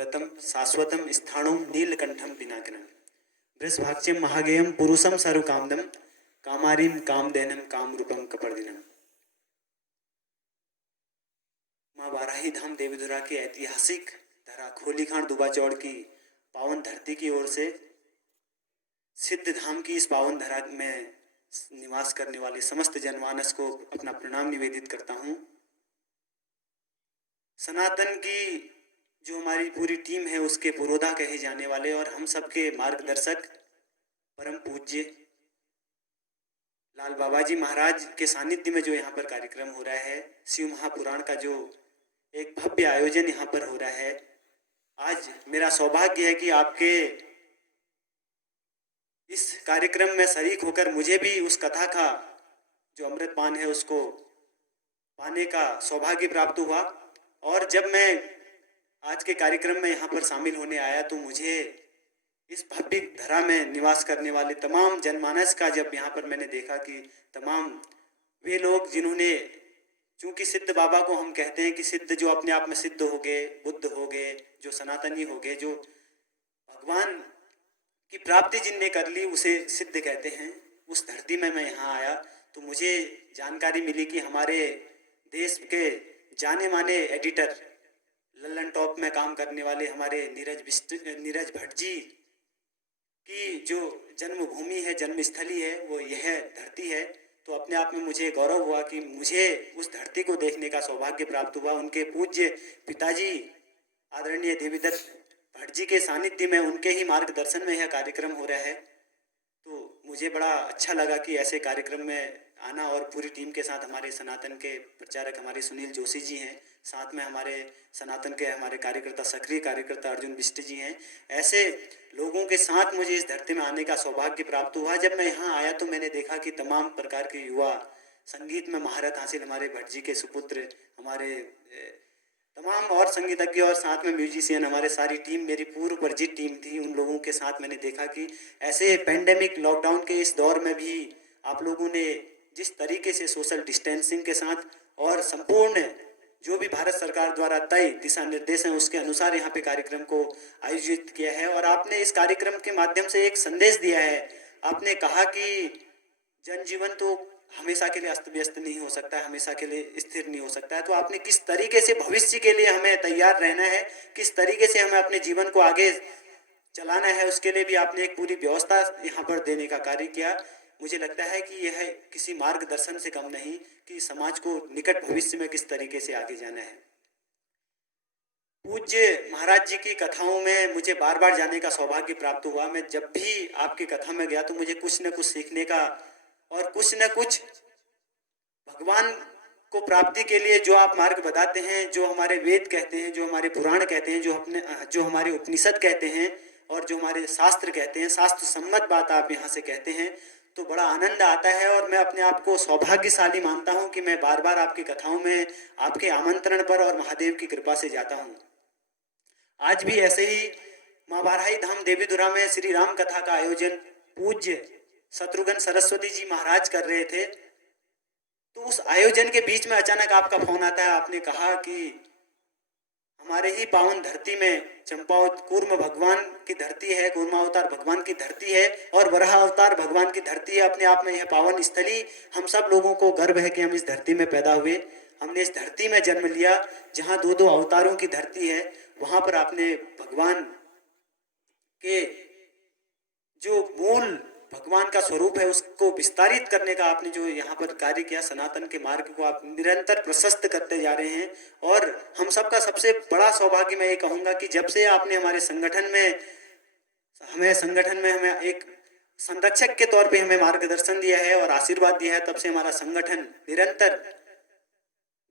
व्रतम शाश्वतम स्थाणुम नीलकंठम पिनाकिनम वृषभाक्षम महागेयम पुरुषम सर्वकामदम कामारीम कामदेनम कामरूपम कपर्दिनम। माँ बाराही धाम देवीधुरा की ऐतिहासिक धरा खोलीखान दुबा चौड़ की पावन धरती की ओर से सिद्ध धाम की इस पावन धरा में निवास करने वाले समस्त जनमानस को अपना प्रणाम निवेदित करता हूँ। सनातन की जो हमारी पूरी टीम है उसके पुरोधा कहे जाने वाले और हम सबके मार्गदर्शक परम पूज्य लाल बाबा जी महाराज के सानिध्य में जो यहाँ पर कार्यक्रम हो रहा है, शिव महापुराण का जो एक भव्य आयोजन यहाँ पर हो रहा है, आज मेरा सौभाग्य है कि आपके इस कार्यक्रम में शरीक होकर मुझे भी उस कथा का जो अमृतपान है उसको पाने का सौभाग्य प्राप्त हुआ। और जब मैं आज के कार्यक्रम में यहाँ पर शामिल होने आया तो मुझे इस भव्य धरा में निवास करने वाले तमाम जनमानस का जब यहाँ पर मैंने देखा कि तमाम वे लोग जिन्होंने, चूँकि सिद्ध बाबा को हम कहते हैं कि सिद्ध जो अपने आप में सिद्ध हो गए, बुद्ध हो गए, जो सनातनी हो गए, जो भगवान की प्राप्ति जिनने कर ली उसे सिद्ध कहते हैं। उस धरती में मैं यहाँ आया तो मुझे जानकारी मिली कि हमारे देश के जाने माने एडिटर, लल्लन टॉप में काम करने वाले हमारे नीरज भट्ट जी की जो जन्मभूमि है, जन्मस्थली है, वो यह धरती है। तो अपने आप में मुझे गौरव हुआ कि मुझे उस धरती को देखने का सौभाग्य प्राप्त हुआ। उनके पूज्य पिताजी आदरणीय देवीदत्त भट्ट जी के सानिध्य में, उनके ही मार्गदर्शन में यह कार्यक्रम हो रहा है। तो मुझे बड़ा अच्छा लगा कि ऐसे कार्यक्रम में आना और पूरी टीम के साथ हमारे सनातन के प्रचारक हमारे सुनील जोशी जी हैं, साथ में हमारे सनातन के हमारे कार्यकर्ता, सक्रिय कार्यकर्ता अर्जुन बिष्ट जी हैं। ऐसे लोगों के साथ मुझे इस धरती में आने का सौभाग्य प्राप्त हुआ। जब मैं यहाँ आया तो मैंने देखा कि तमाम प्रकार के युवा, संगीत में महारत हासिल हमारे भट्ट जी के सुपुत्र, हमारे तमाम और संगीतज्ञ और साथ में म्यूजिशियन, हमारे सारी टीम, मेरी पूर्व परिचित टीम थी। उन लोगों के साथ मैंने देखा कि ऐसे पेंडेमिक लॉकडाउन के इस दौर में भी आप लोगों ने जिस तरीके से सोशल डिस्टेंसिंग के साथ और संपूर्ण जो भी भारत सरकार द्वारा तय दिशा निर्देश हैं उसके अनुसार यहाँ पे कार्यक्रम को आयोजित किया है। और आपने इस कार्यक्रम के माध्यम से एक संदेश दिया है। आपने कहा कि जनजीवन तो हमेशा के लिए अस्त व्यस्त नहीं हो सकता है, हमेशा के लिए स्थिर नहीं हो सकता है। तो आपने किस तरीके से भविष्य के लिए हमें तैयार रहना है, किस तरीके से हमें अपने जीवन को आगे चलाना है, उसके लिए भी आपने एक पूरी व्यवस्था यहाँ पर देने का कार्य किया। मुझे लगता है कि यह किसी मार्गदर्शन से कम नहीं कि समाज को निकट भविष्य में किस तरीके से आगे जाना है। पूज्य महाराज जी की कथाओं में मुझे बार बार जाने का सौभाग्य प्राप्त हुआ। मैं जब भी आपकी कथा में गया तो मुझे कुछ न कुछ सीखने का और कुछ न कुछ भगवान को प्राप्ति के लिए जो आप मार्ग बताते हैं, जो हमारे वेद कहते हैं, जो हमारे पुराण कहते हैं, जो हमारे उपनिषद कहते हैं और जो हमारे शास्त्र कहते हैं, शास्त्र सम्मत बात आप यहाँ से कहते हैं, तो बड़ा आनंद आता है। और मैं अपने आप को सौभाग्यशाली मानता हूँ कि मैं बार बार आपकी कथाओं में आपके आमंत्रण पर और महादेव की कृपा से जाता हूँ। आज भी ऐसे ही माँ बाराही धाम देवीधुरा में श्री राम कथा का आयोजन पूज्य शत्रुघ्न सरस्वती जी महाराज कर रहे थे। तो उस आयोजन के बीच में अचानक आपका फोन आता है। आपने कहा कि हमारे ही पावन धरती में चंपावत कूर्म भगवान की धरती है, कूर्मावतार भगवान की धरती है और वराह अवतार भगवान की धरती है। अपने आप में यह पावन स्थली, हम सब लोगों को गर्व है कि हम इस धरती में पैदा हुए, हमने इस धरती में जन्म लिया जहाँ दो दो अवतारों की धरती है। वहाँ पर आपने भगवान के जो मूल भगवान का स्वरूप है उसको विस्तारित करने का आपने जो यहाँ पर कार्य किया, सनातन के मार्ग को आप निरंतर प्रशस्त करते जा रहे हैं। और हम सबका सबसे बड़ा सौभाग्य मैं ये कहूँगा कि जब से आपने हमारे संगठन में हमें एक संरक्षक के तौर पे हमें मार्गदर्शन दिया है और आशीर्वाद दिया है, तब से हमारा संगठन निरंतर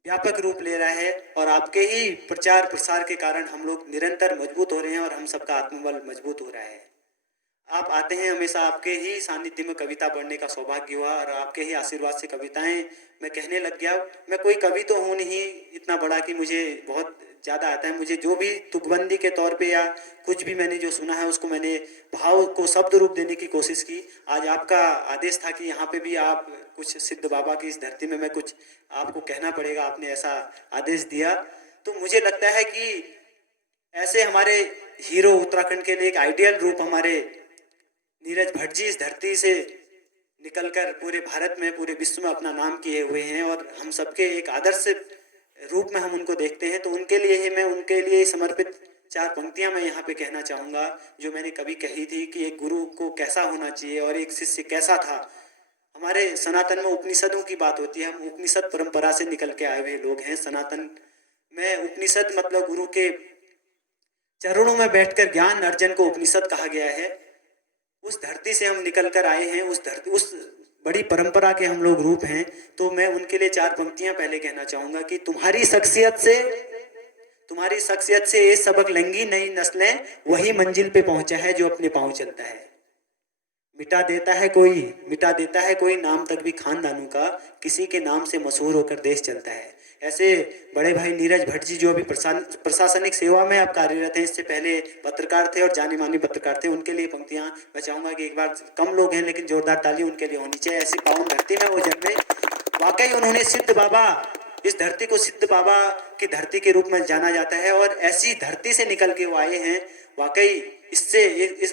व्यापक रूप ले रहा है। और आपके ही प्रचार प्रसार के कारण हम लोग निरंतर मजबूत हो रहे हैं और हम सबका आत्मबल मजबूत हो रहा है। आप आते हैं, हमेशा आपके ही सानिध्य में कविता पढ़ने का सौभाग्य हुआ और आपके ही आशीर्वाद से कविताएं मैं कहने लग गया। मैं कोई कवि तो हूँ नहीं इतना बड़ा कि मुझे बहुत ज़्यादा आता है। मुझे जो भी तुकबंदी के तौर पे या कुछ भी मैंने जो सुना है उसको मैंने भाव को शब्द रूप देने की कोशिश की। आज आपका आदेश था कि यहाँ पे भी आप कुछ सिद्ध बाबा की इस धरती में मैं कुछ आपको कहना पड़ेगा, आपने ऐसा आदेश दिया। तो मुझे लगता है कि ऐसे हमारे हीरो उत्तराखंड के लिए एक आइडियल रूप हमारे नीरज भट्ट जी इस धरती से निकलकर पूरे भारत में, पूरे विश्व में अपना नाम किए हुए हैं और हम सबके एक आदर्श रूप में हम उनको देखते हैं। तो उनके लिए ही मैं उनके लिए समर्पित 4 पंक्तियां मैं यहाँ पे कहना चाहूँगा, जो मैंने कभी कही थी कि एक गुरु को कैसा होना चाहिए और एक शिष्य कैसा था। हमारे सनातन में उपनिषदों की बात होती है, हम उपनिषद परंपरा से निकल के आए हुए लोग हैं। सनातन में उपनिषद मतलब गुरु के चरणों में बैठकर ज्ञान अर्जन को उपनिषद कहा गया है। उस धरती से हम निकल कर आए हैं, उस बड़ी परंपरा के हम लोग रूप हैं। तो मैं उनके लिए 4 पंक्तियां पहले कहना चाहूंगा कि तुम्हारी शख्सियत से ये सबक लेंगी नई नस्लें, वही मंजिल पे पहुंचा है जो अपने पांव चलता है। मिटा देता है कोई नाम तक भी खानदानों का, किसी के नाम से मशहूर होकर देश चलता है। ऐसे बड़े भाई नीरज भट्ट जी जो अभी प्रशासनिक सेवा में अब कार्यरत हैं, इससे पहले पत्रकार थे और जाने माने पत्रकार थे। उनके लिए पंक्तियां मैं चाहूंगा कि एक बार, कम लोग हैं लेकिन जोरदार ताली उनके लिए होनी चाहिए। ऐसी पावन धरती में वो जन्मे, वाकई उन्होंने सिद्ध बाबा, इस धरती को सिद्ध बाबा की धरती के रूप में जाना जाता है और ऐसी धरती से निकल के वो आए हैं। वाकई इससे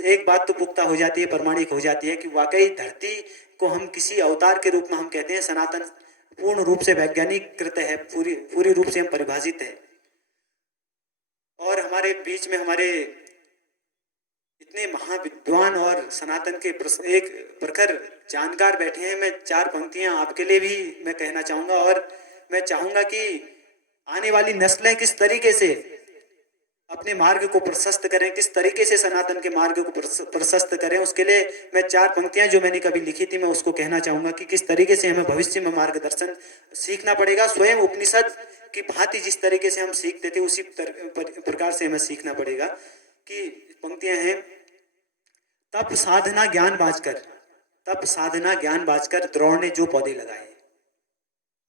एक बात तो पुख्ता हो जाती है, प्रमाणिक हो जाती है कि वाकई धरती को हम किसी अवतार के रूप में हम कहते हैं। सनातन पूर्ण रूप से वैज्ञानिक कृत है, पूरी रूप से हम परिभाषित है। और हमारे बीच में हमारे इतने महाविद्वान और सनातन के एक प्रखर जानकार बैठे हैं। मैं 4 पंक्तियां आपके लिए भी मैं कहना चाहूंगा और मैं चाहूंगा कि आने वाली नस्लें किस तरीके से अपने मार्ग को प्रशस्त करें, किस तरीके से सनातन के मार्ग को प्रशस्त करें। उसके लिए मैं 4 पंक्तियां जो मैंने कभी लिखी थी मैं उसको कहना चाहूंगा कि किस तरीके से हमें भविष्य में मार्गदर्शन सीखना पड़ेगा। स्वयं उपनिषद की भांति जिस तरीके से हम सीखते थे उसी प्रकार से हमें सीखना पड़ेगा। कि पंक्तियां हैं, तप साधना ज्ञान बाजकर द्रोण ने जो पौधे लगाए।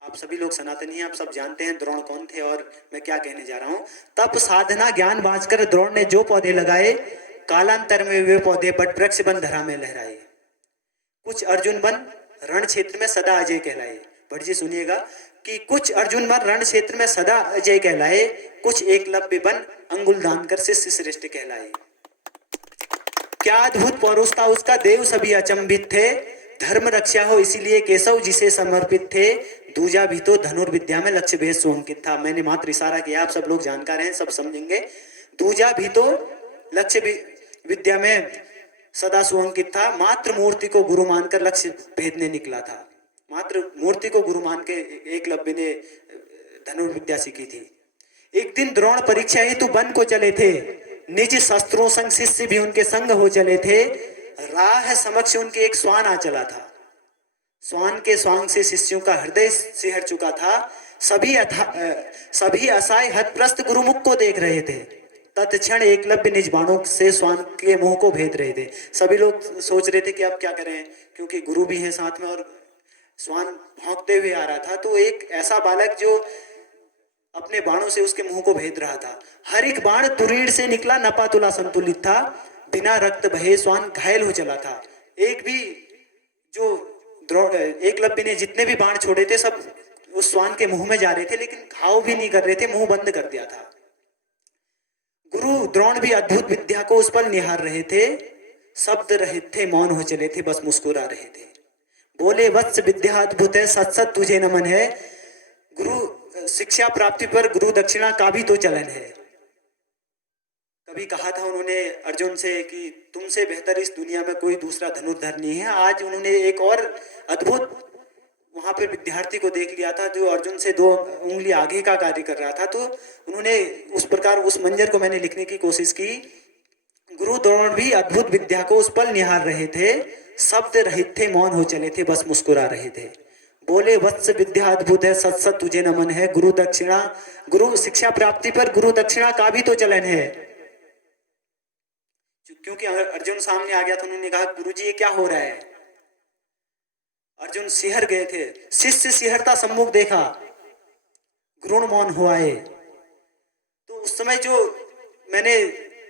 आप सभी लोग सनातनी हैं, आप सब जानते हैं द्रोण कौन थे और मैं क्या कहने जा रहा हूं। तप साधना ज्ञान बांचकर द्रोण ने जो पौधे लगाए, कालांतर में वे पौधे बट वृक्ष बन धरा में लहराए। कुछ अर्जुन बन रण क्षेत्र में सदा अजय कहलाए। भट्ट जी सुनिएगा कि कुछ अर्जुन बन रण क्षेत्र में सदा अजय कहलाए, कुछ एकलव्य बन अंगुल दान कर शिष्य श्रेष्ठ कहलाए। क्या अद्भुत पौरुष था उसका, देव सभी अचंभित थे। धर्म रक्षा हो इसीलिए केशव जिसे समर्पित थे। दूजा भी तो धनुर्विद्या में लक्ष्य भेद सुअंकित था। मैंने मात्र इशारा किया, आप सब लोग जानकार हैं, सब समझेंगे। दूजा भी तो लक्ष्य विद्या में सदा सुअंकित था। मात्र मूर्ति को गुरु मानकर लक्ष्य भेदने निकला था। मात्र मूर्ति को गुरु मान के एकलव्य ने धनुर्विद्या सीखी थी। एक दिन द्रोण परीक्षा हेतु वन को चले थे, निज शस्त्रों संग शिष्य भी उनके संग हो चले थे। राह समक्ष उनके एक श्वान आ चला था, श्वान के स्वांग से शिष्यों का हृदय सिहर चुका था। सभी असहाय हतप्रस्त गुरुमुख को देख रहे थे। तत्क्षण एकलव्य निज बाणों से श्वान के मुंह को भेद रहे थे। सभी लोग सोच रहे थे कि अब क्या करें, क्योंकि गुरु भी हैं साथ में और श्वान भौंकते हुए आ रहा था। तो एक ऐसा बालक जो अपने बाणों से उसके मुंह को भेद रहा था। हर एक बाण तुरीड़ से निकला, नपातुला संतुलित था। बिना रक्त बहे श्वान घायल हो चला था। एक भी जो एकलव्य ने जितने भी बाण छोड़े थे सब उस श्वान के मुंह में जा रहे थे, लेकिन घाव भी नहीं कर रहे थे, मुंह बंद कर दिया था। गुरु द्रोण भी अद्भुत विद्या को उस पर निहार रहे थे। शब्द रहित थे, मौन हो चले थे, बस मुस्कुरा रहे थे। बोले वत्स विद्या अद्भुत है, सत सत तुझे नमन है। गुरु शिक्षा प्राप्ति पर गुरु दक्षिणा का भी तो चलन है। कभी कहा था उन्होंने अर्जुन से कि तुमसे बेहतर इस दुनिया में कोई दूसरा धनुर्धर नहीं है। आज उन्होंने एक और अद्भुत वहां पे विद्यार्थी को देख लिया था जो अर्जुन से 2 उंगली आगे का कार्य कर रहा था। तो उन्होंने उस प्रकार उस मंजर को मैंने लिखने की कोशिश की। गुरु द्रोण भी अद्भुत विद्या को उस पल निहार रहे थे। शब्द रहित थे, मौन हो चले थे, बस मुस्कुरा रहे थे। बोले वत्स विद्या अद्भुत है, सत सत तुझे नमन है। गुरु शिक्षा प्राप्ति पर गुरु दक्षिणा का भी तो चलन है। क्योंकि अर्जुन सामने आ गया तो उन्होंने कहा गुरुजी ये क्या हो रहा है। अर्जुन सिहर गए थे, शिष्य सिहरता सम्मुख देखा, गुरुण मौन हो आए। तो उस समय जो मैंने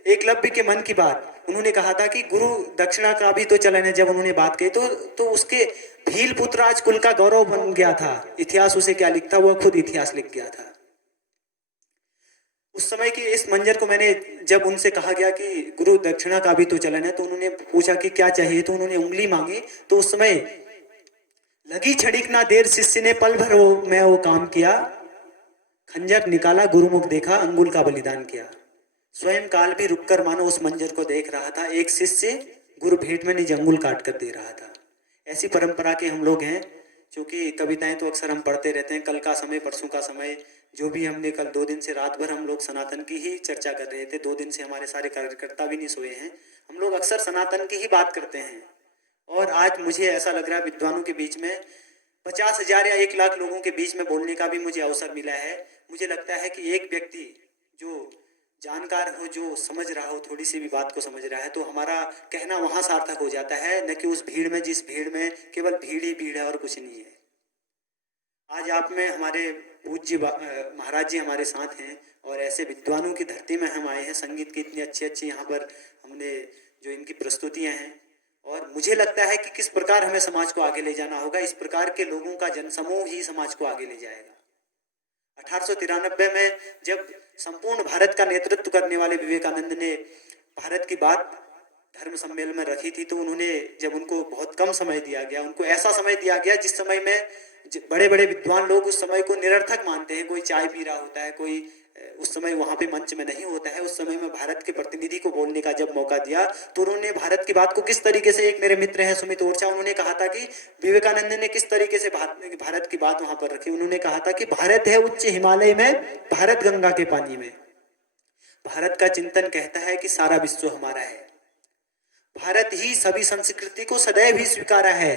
एकलव्य के मन की बात उन्होंने कहा था कि गुरु दक्षिणा का भी तो चलन है, जब उन्होंने बात कही तो उसके भील पुत्र आज कुल का गौरव बन गया था। इतिहास उसे क्या लिखता, वो खुद इतिहास लिख गया था। उस समय की इस मंजर को मैंने जब उनसे कहा गया कि गुरु दक्षिणा का भी तो चलन है, तो उन्होंने पूछा कि क्या चाहिए, तो उन्होंने उंगली मांगी। तो उस समय लगी छड़ीक ना देर, शिष्य ने पल भर वो काम किया, खंजर निकाला गुरुमुख देखा, अंगुल का बलिदान किया। स्वयं काल भी रुककर मानो उस मंजर को देख रहा था, एक शिष्य गुरु भेंट में निज अंगुल काट कर दे रहा था। ऐसी परंपरा के हम लोग हैं। क्योंकि कविताएं तो अक्सर हम पढ़ते रहते हैं, कल का समय परसों का समय, जो भी हमने कल 2 दिन से रात भर हम लोग सनातन की ही चर्चा कर रहे थे। 2 दिन से हमारे सारे कार्यकर्ता भी नहीं सोए हैं, हम लोग अक्सर सनातन की ही बात करते हैं। और आज मुझे ऐसा लग रहा है विद्वानों के बीच में 50,000 या 1 लाख लोगों के बीच में बोलने का भी मुझे अवसर मिला है। मुझे लगता है कि एक व्यक्ति जो जानकार हो, जो समझ रहा हो, थोड़ी सी भी बात को समझ रहा है, तो हमारा कहना वहाँ सार्थक हो जाता है, न कि उस भीड़ में, जिस भीड़ में केवल भीड़ ही भीड़ है और कुछ नहीं है। आज आप में हमारे पूज्य महाराज जी हमारे साथ हैं, और ऐसे विद्वानों की धरती में हम आए हैं। संगीत की इतनी अच्छी अच्छी यहाँ पर हमने जो इनकी प्रस्तुतियाँ हैं, और मुझे लगता है कि किस प्रकार हमें समाज को आगे ले जाना होगा, इस प्रकार के लोगों का जनसमूह ही समाज को आगे ले जाएगा। 1893 में जब संपूर्ण भारत का नेतृत्व करने वाले विवेकानंद ने भारत की बात धर्म सम्मेलन में रखी थी, तो उन्होंने, जब उनको बहुत कम समय दिया गया, उनको ऐसा समय दिया गया जिस समय में बड़े बड़े विद्वान लोग उस समय को निरर्थक मानते हैं। कोई चाय पी रहा होता है, कोई उस समय वहां पे मंच में नहीं होता है। उस समय में भारत के प्रतिनिधि को बोलने का जब मौका दिया, तो उन्होंने भारत की बात को किस तरीके से, एक मेरे मित्र हैं सुमित ओरछा, उन्होंने कहा था कि विवेकानंद ने किस तरीके से भारत की बात वहां पर रखी। उन्होंने कहा था कि भारत है उच्च हिमालय में, भारत गंगा के पानी में। भारत का चिंतन कहता है कि सारा विश्व हमारा है, भारत ही सभी संस्कृति को सदैव ही स्वीकारा है,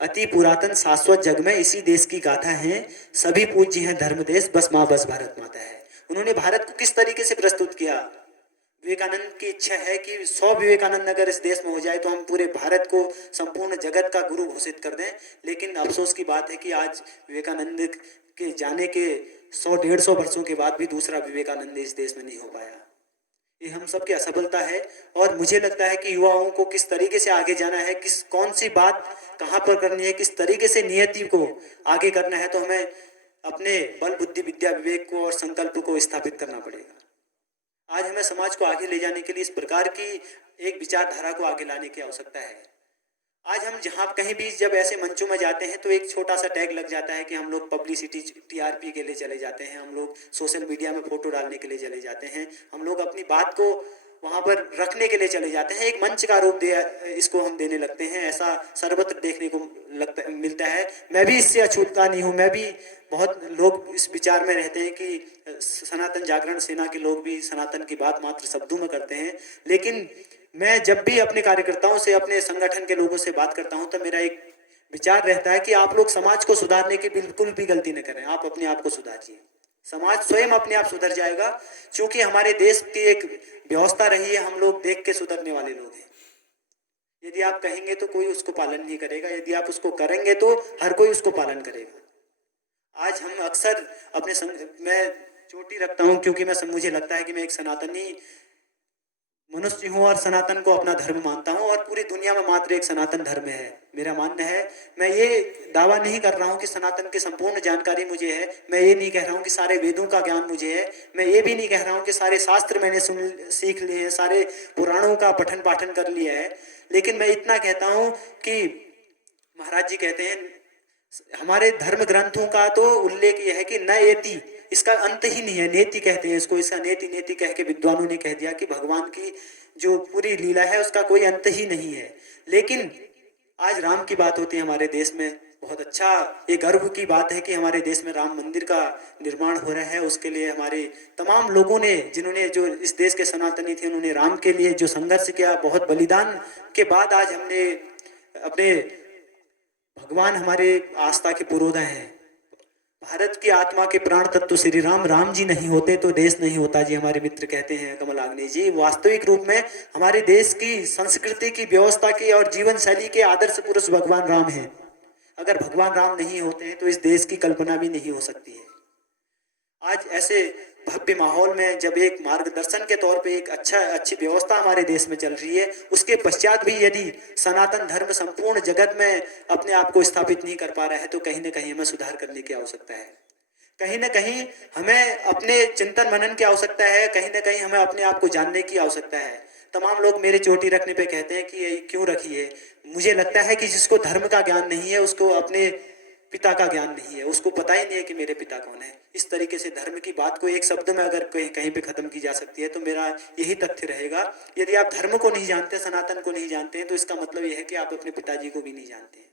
अति पुरातन शाश्वत जग में इसी देश की गाथा है, सभी पूज्य हैं धर्म देश, बस माँ बस भारत माता है। उन्होंने भारत को किस तरीके से प्रस्तुत किया। विवेकानंद की इच्छा है कि 100 विवेकानंद अगर इस देश में हो जाए तो हम पूरे भारत को, संपूर्ण जगत का गुरु घोषित कर दें। लेकिन अफसोस की बात है कि आज विवेकानंद के जाने के 100-150 वर्षों के बाद भी दूसरा विवेकानंद इस देश में नहीं हो पाया। ये हम सब की असफलता है। और मुझे लगता है कि युवाओं को किस तरीके से आगे जाना है, कौन सी बात कहाँ पर करनी है, किस तरीके से नियति को आगे करना है, तो हमें अपने बल बुद्धि विद्या विवेक को और संकल्प को स्थापित करना पड़ेगा। आज हमें समाज को आगे ले जाने के लिए इस प्रकार की एक विचारधारा को आगे लाने की आवश्यकता है। आज हम जहाँ कहीं भी जब ऐसे मंचों में जाते हैं तो एक छोटा सा टैग लग जाता है कि हम लोग पब्लिसिटी, टीआरपी के लिए चले जाते हैं, हम लोग सोशल मीडिया में फोटो डालने के लिए चले जाते हैं, हम लोग अपनी बात को वहाँ पर रखने के लिए चले जाते हैं, एक मंच का रूप इसको हम देने लगते हैं। ऐसा सर्वत्र देखने को मिलता है। मैं भी इससे अछूता नहीं हूँ। मैं भी, बहुत लोग इस विचार में रहते हैं कि सनातन जागरण सेना के लोग भी सनातन की बात मात्र शब्दों में करते हैं, लेकिन मैं जब भी अपने कार्यकर्ताओं से, अपने संगठन के लोगों से बात करता हूं, तो मेरा एक विचार रहता है कि आप लोग समाज को सुधारने की बिल्कुल भी गलती न करें। आप अपने आप को सुधारिए, समाज स्वयं अपने आप सुधर जाएगा। क्योंकि हमारे देश की एक व्यवस्था रही है, हम लोग देख के सुधरने वाले लोग हैं। यदि आप कहेंगे तो कोई उसको पालन नहीं करेगा, यदि आप उसको करेंगे तो हर कोई उसको पालन करेगा। आज हम अक्सर मैं चोटी रखता हूं क्योंकि मुझे लगता है कि मैं एक सनातनी मनुष्य हूँ और सनातन को अपना धर्म मानता हूँ, और पूरी दुनिया में मात्र एक सनातन धर्म है, मेरा मानना है। मैं ये दावा नहीं कर रहा हूँ कि सनातन की संपूर्ण जानकारी मुझे है, मैं ये नहीं कह रहा हूँ कि सारे वेदों का ज्ञान मुझे है, मैं ये भी नहीं कह रहा हूँ कि सारे शास्त्र मैंने सीख लिए हैं, सारे पुराणों का पठन पाठन कर लिया है। लेकिन मैं इतना कहता हूँ कि महाराज जी कहते हैं, हमारे धर्म ग्रंथों का तो उल्लेख यह है कि न एति, इसका अंत ही नहीं है, नेति कहते हैं इसको, इसका नेति नेति कह के विद्वानों ने कह दिया कि भगवान की जो पूरी लीला है उसका कोई अंत ही नहीं है। लेकिन आज राम की बात होती है हमारे देश में, बहुत अच्छा, ये गर्व की बात है कि हमारे देश में राम मंदिर का निर्माण हो रहा है। उसके लिए हमारे तमाम लोगों ने, जिन्होंने, जो इस देश के सनातनी थे, उन्होंने राम के लिए जो संघर्ष किया, बहुत बलिदान के बाद आज हमने अपने भगवान हमारे आस्था के पुरोधा हैं। भारत की आत्मा के प्राण तत्व श्री राम, राम जी नहीं होते तो देश नहीं होता जी, हमारे मित्र कहते हैं कमल आग्नेय जी। वास्तविक रूप में हमारे देश की संस्कृति की, व्यवस्था की और जीवन शैली के आदर्श पुरुष भगवान राम हैं। अगर भगवान राम नहीं होते हैं तो इस देश की कल्पना भी नहीं हो सकती है। आज ऐसे भव्य माहौल में जब एक मार्गदर्शन के तौर पे एक अच्छी व्यवस्था हमारे देश में चल रही है, उसके पश्चात भी यदि सनातन धर्म संपूर्ण जगत में अपने आप को स्थापित नहीं कर पा रहा है, तो कहीं ना कहीं हमें सुधार करने की आवश्यकता है। कहीं ना कहीं हमें अपने चिंतन मनन की आवश्यकता है, कहीं ना कहीं हमें अपने आप को जानने की आवश्यकता है। तमाम लोग मेरे चोटी रखने पे कहते हैं कि ये क्यों रखी है। मुझे लगता है कि जिसको धर्म का ज्ञान नहीं है उसको अपने पिता का ज्ञान नहीं है, उसको पता ही नहीं है कि मेरे पिता कौन है। इस तरीके से धर्म की बात को एक शब्द में अगर कहीं कहीं पे खत्म की जा सकती है तो मेरा यही तथ्य रहेगा। यदि आप धर्म को नहीं जानते, सनातन को नहीं जानते हैं, तो इसका मतलब यह है कि आप अपने पिताजी को भी नहीं जानते हैं।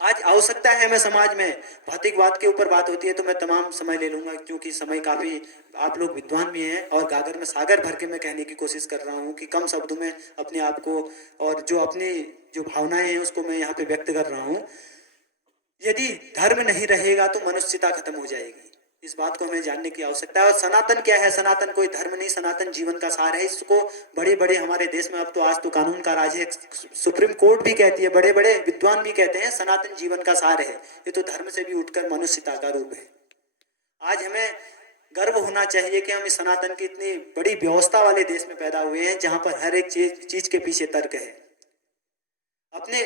आज आवश्यकता है हमें समाज में भौतिकवाद के ऊपर बात होती है तो मैं तमाम समय ले लूंगा, क्योंकि समय काफी, आप लोग विद्वान भी हैं और गागर में सागर भर के मैं कहने की कोशिश कर रहा हूँ कि कम शब्दों में अपने आप को और जो अपनी जो भावनाएं हैं उसको मैं यहाँ पे व्यक्त कर रहा हूँ। यदि धर्म नहीं रहेगा तो मनुष्यता खत्म हो जाएगी। इस बात को हमें जानने की आवश्यकता है। और सनातन क्या है? सनातन कोई धर्म नहीं, सनातन जीवन का सार है। इसको बड़े बड़े हमारे देश में अब तो आज तो कानून का राज है, सुप्रीम कोर्ट भी कहती है, बड़े बड़े विद्वान भी कहते हैं सनातन जीवन का सार है। ये तो धर्म से भी उठकर मनुष्यता का रूप है। आज हमें गर्व होना चाहिए कि हम इस सनातन की इतनी बड़ी व्यवस्था वाले देश में पैदा हुए हैं जहां पर हर एक चीज के पीछे तर्क है। अपने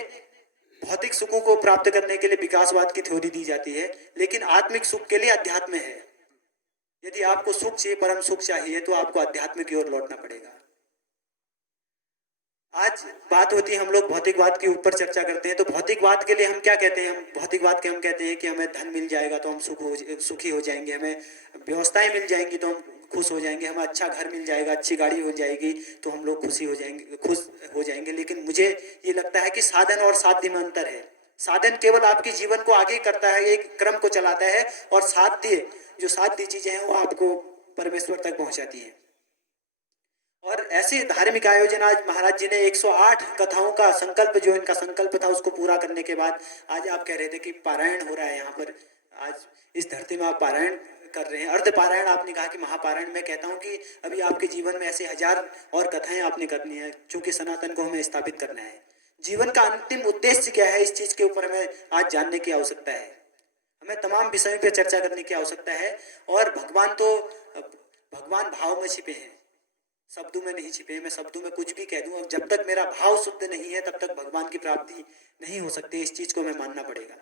भौतिक सुखों को प्राप्त करने के लिए विकासवाद की थ्योरी दी जाती है, लेकिन आत्मिक सुख के लिए अध्यात्म है। यदि आपको सुख चाहिए, परम सुख चाहिए, तो आपको अध्यात्म की ओर लौटना पड़ेगा। आज बात होती है, हम लोग भौतिकवाद के ऊपर चर्चा करते हैं तो भौतिकवाद के लिए हम क्या कहते हैं? हम भौतिकवाद के हम कहते हैं कि हमें धन मिल जाएगा तो हम सुखी हो जाएंगे, हमें व्यवस्थाएं मिल जाएंगी तो हम खुश हो जाएंगे, हमें अच्छा घर मिल जाएगा, अच्छी गाड़ी हो जाएगी तो हम लोग खुश हो जाएंगे। लेकिन मुझे ये लगता है कि साधन और साध्य में अंतर है। साधन केवल आपके जीवन को आगे करता है, एक क्रम को चलाता है, और साध्य, जो साध्य चीजें हैं वो आपको परमेश्वर तक पहुंचाती हैं। और ऐसे धार्मिक आयोजन, आज महाराज जी ने 108 कथाओं का संकल्प, जो इनका संकल्प था उसको पूरा करने के बाद आज आप कह रहे थे कि पारायण हो रहा है यहाँ पर, आज इस धरती में आप पारायण कर रहे हैं, अर्ध पारायण आपने कहा कि महापारायण। मैं कहता हूँ कि अभी आपके जीवन में ऐसे हजार और कथाएं आपने करनी है, क्योंकि सनातन को हमें स्थापित करना है। जीवन का अंतिम उद्देश्य क्या है, इस चीज के ऊपर हमें आज जानने की आवश्यकता है। हमें तमाम विषयों पर चर्चा करने की आवश्यकता है। और भगवान भाव में छिपे हैं, शब्दों में नहीं छिपे। मैं शब्दों में कुछ भी कह दूं, और जब तक मेरा भाव शुद्ध नहीं है तब तक भगवान की प्राप्ति नहीं हो सकती। इस चीज को हमें मानना पड़ेगा।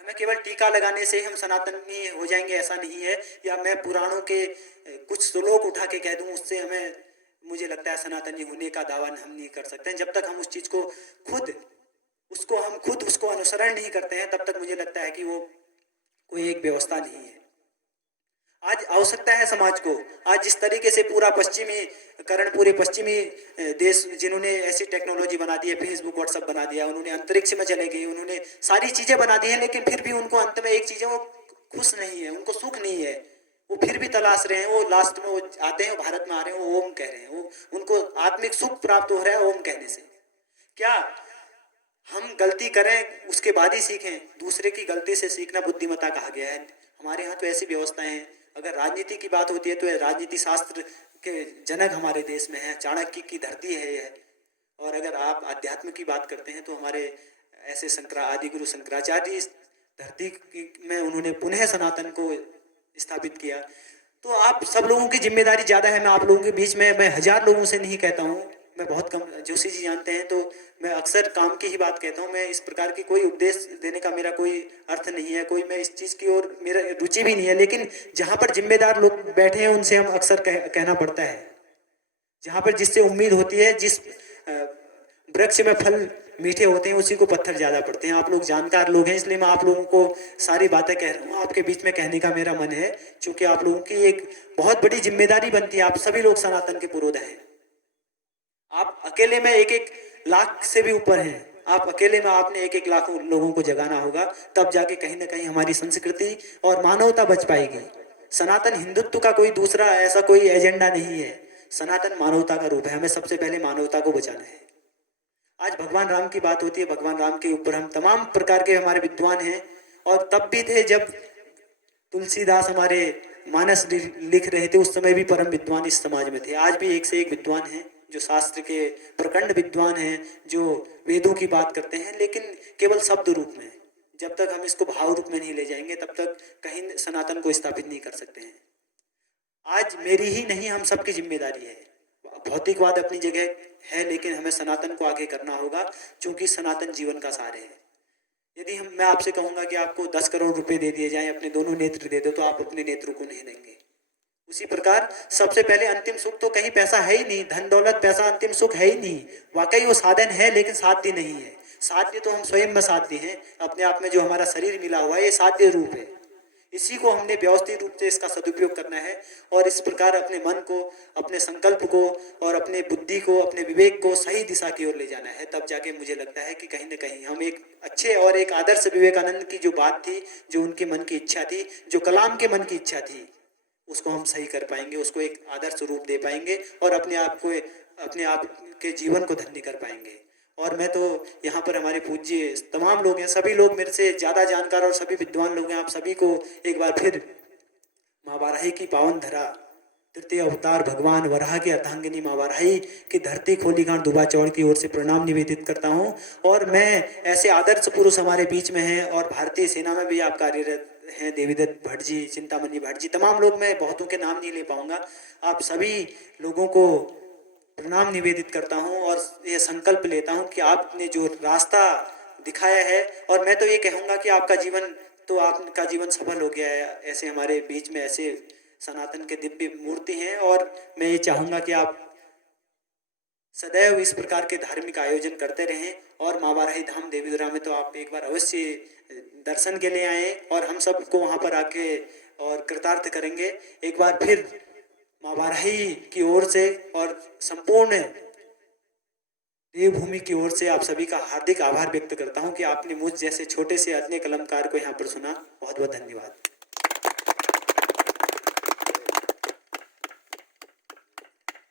हमें केवल टीका लगाने से हम सनातनी हो जाएंगे ऐसा नहीं है, या मैं पुराणों के कुछ श्लोक उठा के कह दूं उससे हमें, मुझे लगता है सनातनी होने का दावा हम नहीं कर सकते हैं। जब तक हम उस चीज को खुद उसको अनुसरण नहीं करते हैं तब तक मुझे लगता है कि वो कोई एक व्यवस्था नहीं है। आज आवश्यकता है समाज को, आज जिस तरीके से पूरे पश्चिमी देश जिन्होंने ऐसी टेक्नोलॉजी बना दी है, फेसबुक व्हाट्सएप बना दिया, उन्होंने अंतरिक्ष में चले गए, उन्होंने सारी चीजें बना दी हैं, लेकिन फिर भी उनको अंत में एक चीज है, वो खुश नहीं है, उनको सुख नहीं है, वो फिर भी तलाश रहे हैं। वो लास्ट में वो आते हैं, भारत में आ रहे हैं, वो ओम कह रहे हैं, वो उनको आत्मिक सुख प्राप्त हो रहा है ओम कहने से। क्या हम गलती करें उसके बाद ही सीखें? दूसरे की गलती से सीखना बुद्धिमत्ता कहा गया है। हमारे यहाँ तो ऐसी व्यवस्थाएं हैं। अगर राजनीति की बात होती है तो राजनीति शास्त्र के जनक हमारे देश में है, चाणक्य की धरती है यह। और अगर आप अध्यात्म की बात करते हैं तो हमारे ऐसे आदि गुरु शंकराचार्य इस धरती में उन्होंने पुनः सनातन को स्थापित किया। तो आप सब लोगों की जिम्मेदारी ज्यादा है। मैं आप लोगों के बीच में, मैं हजार लोगों से नहीं कहता हूँ, मैं बहुत कम, जोशी जी जानते हैं, तो मैं अक्सर काम की ही बात कहता हूँ। मैं इस प्रकार की कोई उपदेश देने का मेरा कोई अर्थ नहीं है, कोई मैं इस चीज की ओर मेरा रुचि भी नहीं है। लेकिन जहां पर जिम्मेदार लोग बैठे हैं उनसे हम अक्सर कहना पड़ता है। जहां पर जिससे उम्मीद होती है, जिस वृक्ष में फल मीठे होते हैं उसी को पत्थर ज्यादा पड़ते हैं। आप लोग जानकार लोग हैं, इसलिए मैं आप लोगों को सारी बातें कह रहा हूँ। आपके बीच में कहने का मेरा मन है, क्योंकि आप लोगों की एक बहुत बड़ी जिम्मेदारी बनती है। आप सभी लोग सनातन के पुरोधा हैं। आप अकेले में 1-1 लाख से भी ऊपर हैं। आप अकेले में आपने 1-1 लाख लोगों को जगाना होगा, तब जाके कहीं ना कहीं हमारी संस्कृति और मानवता बच पाएगी। सनातन हिंदुत्व का कोई दूसरा ऐसा कोई एजेंडा नहीं है। सनातन मानवता का रूप है। हमें सबसे पहले मानवता को बचाना है। आज भगवान राम की बात होती है, भगवान राम के ऊपर हम तमाम प्रकार के हमारे विद्वान हैं, और तब भी थे जब तुलसीदास हमारे मानस लिख रहे थे, उस समय भी परम विद्वान इस समाज में थे। आज भी एक से एक विद्वान हैं, जो शास्त्र के प्रखंड विद्वान हैं, जो वेदों की बात करते हैं, लेकिन केवल शब्द रूप में। जब तक हम इसको भाव रूप में नहीं ले जाएंगे तब तक कहीं सनातन को स्थापित नहीं कर सकते हैं। आज मेरी ही नहीं, हम सबकी जिम्मेदारी है। भौतिकवाद अपनी जगह है, लेकिन हमें सनातन को आगे करना होगा, क्योंकि सनातन जीवन का सार है। यदि मैं आपसे कहूँगा कि आपको 10 करोड़ रुपए दे दिए जाएं, अपने दोनों नेत्र दे दो, तो आप अपने नेत्रों को नहीं देंगे। उसी प्रकार सबसे पहले अंतिम सुख तो कहीं पैसा है ही नहीं, धन दौलत पैसा अंतिम सुख है ही नहीं। वाकई वो साधन है लेकिन साध्य नहीं है। साध्य तो हम स्वयं में साध्य हैं। अपने आप में जो हमारा शरीर मिला हुआ है ये साध्य रूप है। इसी को हमने व्यवस्थित रूप से इसका सदुपयोग करना है और इस प्रकार अपने मन को, अपने संकल्प को और अपने बुद्धि को, अपने विवेक को सही दिशा की ओर ले जाना है। तब जाके मुझे लगता है कि कहीं न कहीं हम एक अच्छे और एक आदर्श विवेकानंद की जो बात थी, जो उनके मन की इच्छा थी, जो कलाम के मन की इच्छा थी, उसको हम सही कर पाएंगे, उसको एक आदर्श रूप दे पाएंगे और अपने आप के जीवन को धन्य कर पाएंगे। और मैं तो यहाँ पर हमारे पूज्य तमाम लोग हैं, सभी लोग मेरे से ज़्यादा जानकार और सभी विद्वान लोग हैं, आप सभी को एक बार फिर माँ वाराही की पावन धरा, तृतीय अवतार भगवान वराह की अर्धांगिनी माँ वाराही की धरती खोली गांठ दुबा चौड़ की ओर से प्रणाम निवेदित करता हूँ। और मैं ऐसे आदर्श पुरुष हमारे बीच में हैं और भारतीय सेना में भी आप कार्यरत हैं, देवीदत्त भट्ट जी, चिंतामणि भट्ट जी, तमाम लोग, मैं बहुतों के नाम नहीं ले पाऊंगा। आप सभी लोगों को प्रणाम निवेदित करता हूँ और ये संकल्प लेता हूँ कि आपने जो रास्ता दिखाया है, और मैं तो ये कहूँगा कि आपका जीवन सफल हो गया है। ऐसे हमारे बीच में ऐसे सनातन के दिव्य मूर्ति हैं और मैं ये चाहूँगा कि आप सदैव इस प्रकार के धार्मिक आयोजन करते रहें। और माँ वाराही धाम देवीधुरा में तो आप एक बार अवश्य दर्शन के लिए आए और हम सबको वहाँ पर आके और कृतार्थ करेंगे। एक बार फिर माँ वाराही की ओर से और संपूर्ण देवभूमि की ओर से आप सभी का हार्दिक आभार व्यक्त करता हूँ कि आपने मुझ जैसे छोटे से अतने कलमकार को यहाँ पर सुना। बहुत बहुत धन्यवाद।